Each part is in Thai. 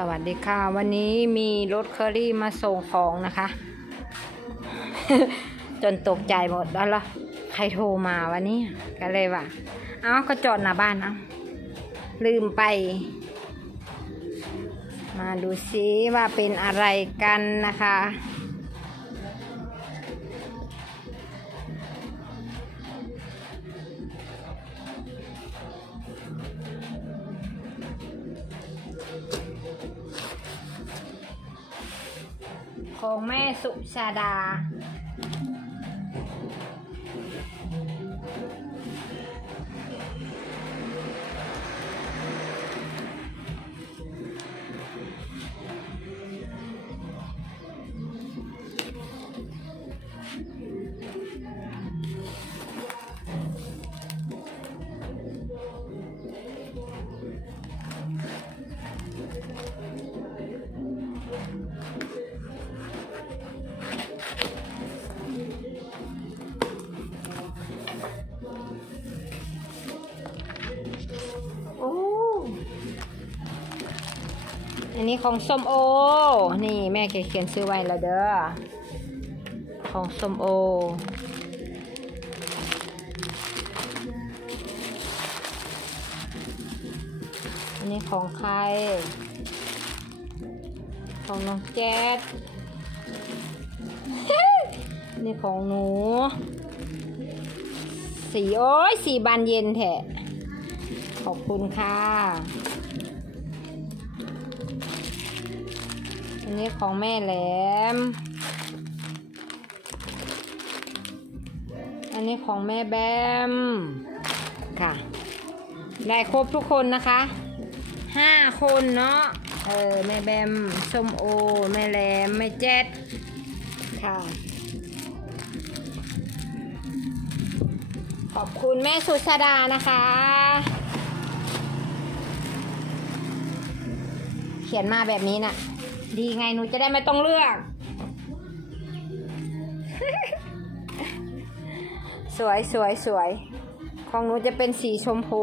สวัสดีค่ะ วันนี้มีรถเคอรี่มาส่งของนะคะ จนตกใจหมดแล้วล่ะใครโทรมาวันนี้ก็เลยว่า เอ้าก็จอดหน้าบ้านเอ้าลืมไป มาดูซิว่าเป็นอะไรกันนะคะ ของแม่สุชาดา อันนี้ของส้มโอ นี่แม่แกเขียนซื้อไว้แล้วเด้อ ของส้มโอ อันนี้ของใคร ของน้องแจ๊ดอันนี่ของหนู สีโอ้ยสีบานเย็นแท้ขอบคุณค่ะ อันนี้ของแม่แหลม อันนี้ของแม่แบม ค่ะ ได้ครบทุกคนนะคะห้าคนเนาะ เออ แม่แบมส้มโอ แม่แหลม แม่แจ๊ดค่ะ ขอบคุณแม่สุชาดานะคะเขียนมาแบบนี้น่ะ ดีไงหนูจะได้ไม่ต้องเลือก สวยสวยสวย ของหนูจะเป็นสีชมพู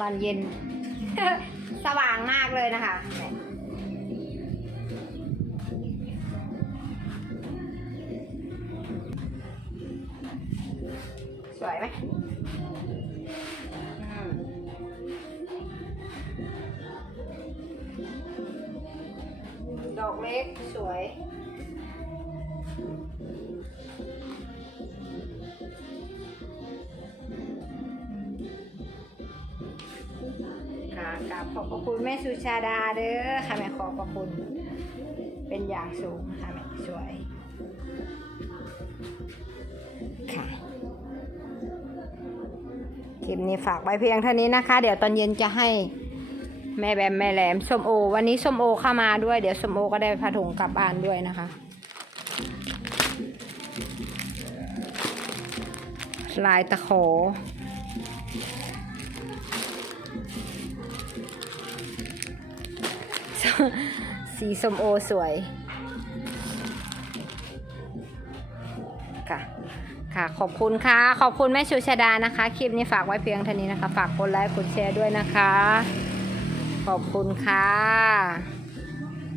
บานเย็น สว่างมากเลยนะคะสวยไหม เล็กสวย ค่ะกราบขอบพระคุณแม่สุชาดาเด้อค่ะแม่ขอบพระคุณ เป็นอย่างสูงค่ะแม่สวย ค่ะคลิปนี้ฝากไว้เพียงเท่านี้นะคะ เดี๋ยวตอนเย็นจะให้ แม่แบมแม่แหลมส้มโอ วันนี้ส้มโอเข้ามาด้วย เดี๋ยวส้มโอก็ได้ผ้าถุงกลับบ้านด้วยนะคะ ลายตะโขสีส้มโอสวยค่ะค่ะขอบคุณค่ะ ขอบคุณแม่ชูชาดานะคะ คลิปนี้ฝากไว้เพียงเท่านี้นะคะ ฝากกดไลค์กดแชร์ด้วยนะคะ ขอบคุณค่ะ